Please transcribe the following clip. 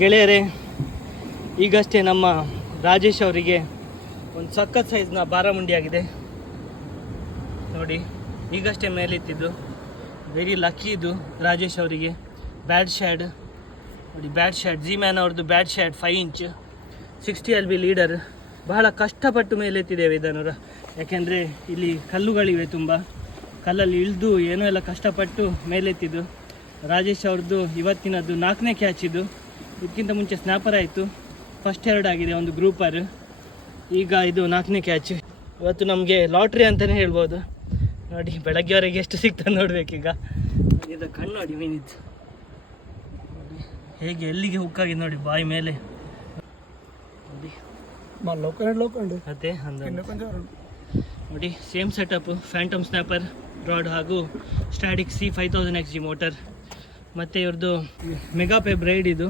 ಗೆಳೆಯರೇ, ಈಗಷ್ಟೇ ನಮ್ಮ ರಾಜೇಶ್ ಅವರಿಗೆ ಒಂದು ಸಖತ್ ಸೈಜ್ನ ಬಾರಾಮುಂಡಿ ಆಗಿದೆ ನೋಡಿ. ಈಗಷ್ಟೇ ಮೇಲೆತ್ತಿದ್ದು, ವೆರಿ ಲಕ್ಕಿ ಇದು ರಾಜೇಶ್ ಅವರಿಗೆ. ಬ್ಯಾಡ್ ಶ್ಯಾಡ್ ನೋಡಿ, ಬ್ಯಾಡ್ ಶ್ಯಾಡ್ ಜಿ ಮ್ಯಾನ್ ಅವ್ರದ್ದು ಬ್ಯಾಡ್ ಶ್ಯಾಡ್ 5 ಇಂಚ್ 60 LB ಲೀಡರ್. ಬಹಳ ಕಷ್ಟಪಟ್ಟು ಮೇಲೆತ್ತಿದ್ದೇವೆ ಇದನ್ನು, ಯಾಕೆಂದರೆ ಇಲ್ಲಿ ಕಲ್ಲುಗಳಿವೆ ತುಂಬ. ಕಲ್ಲಲ್ಲಿ ಇಳಿದು ಏನೋ ಎಲ್ಲ ಕಷ್ಟಪಟ್ಟು ಮೇಲೆತ್ತಿದ್ದು. ರಾಜೇಶ್ ಅವ್ರದ್ದು ಇವತ್ತಿನದ್ದು 4ನೇ ಕ್ಯಾಚ್ ಇದು. ಇದಕ್ಕಿಂತ ಮುಂಚೆ ಸ್ನ್ಯಾಪರ್ ಆಯಿತು, ಫಸ್ಟ್ 2 ಆಗಿದೆ, ಒಂದು ಗ್ರೂಪರ್. ಈಗ ಇದು 4ನೇ ಕ್ಯಾಚ್. ಇವತ್ತು ನಮಗೆ ಲಾಟ್ರಿ ಅಂತಲೇ ಹೇಳ್ಬೋದು ನೋಡಿ. ಬೆಳಗ್ಗೆವರೆಗೆ ಎಷ್ಟು ಸಿಗ್ತದೆ ನೋಡಬೇಕೀಗ. ಇದು ಕಣ್ಣು ನೋಡಿ ಮೀನಿದ್ದು ನೋಡಿ ಹೇಗೆ ಎಲ್ಲಿಗೆ ಹುಕ್ಕಾಗಿದೆ ನೋಡಿ, ಬಾಯಿ ಮೇಲೆ ನೋಡಿ. ಅದೇ ನೋಡಿ, same setup, Phantom snapper rod ಹಾಗೂ ಸ್ಟ್ಯಾಟಿಕ್ C5000XG ಮೋಟರ್. ಮತ್ತು ಇವ್ರದ್ದು ಮೆಗಾ ಪೇ ಬ್ರೈಡ್ ಇದು